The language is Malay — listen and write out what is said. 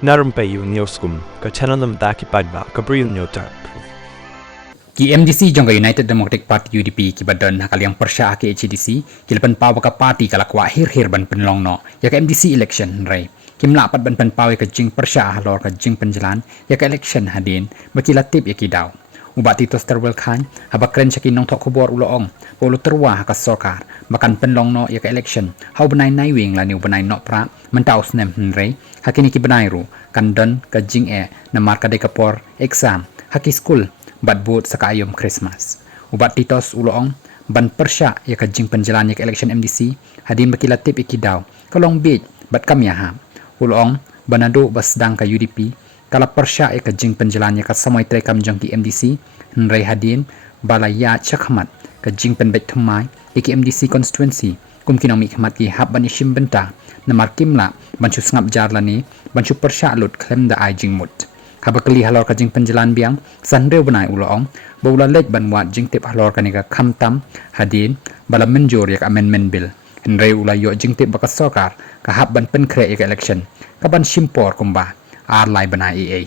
Na Rympei U ka channel nabynta ki paidbah ka Bri U Hynñiewtrep. Ki MDC jong United Democratic Party UDP ki badan hakaliang persya ki HDC ki lepan paw ka party kala Kwah hir ban Pynlong no ya ka MDC election Hynrei ki mlapat ban pen paw ka jing persya halor ka jing penjalan ya ka election hadin makilatip ya ki daw ubat titos terwel khan habakren syakin nong tok khobor uloong polo terwa ka sorkar makan Pynlong no ya ka election hau benai nai wing la niu benai no pra mentau snem Hynrei hakini ki benai ru kandan ka jing na marka de kapor exam haki school bat boot saka ayom Christmas ubat titos uloong ban persya ya ka jing penjalan ya ka election MDC hadin makilatip ikidaw kalong bit bat kamya ha uloong banado basdang ka UDP kala persya ya ka jing penjalan ya ka samoy trekam jong ki MDC Hynrei hadin balaya chakhamat ka jing penbet thumai ki MDC constituency kumkinong mi khmat ki hab ban ishim benta na markimla banchu Sngap jarlani banchu persya lut klem da ai jing mut habakali halor ka jing penjalan biang sanreu benai uloong bola lek banwat jing tip halor ka nika khamtam hadin bala menjor yak amendment bill Hynrei ula yo jing tip bakas sokar ka hab ban pen kre yak election ka ban shimpor kumba ar lai benai EA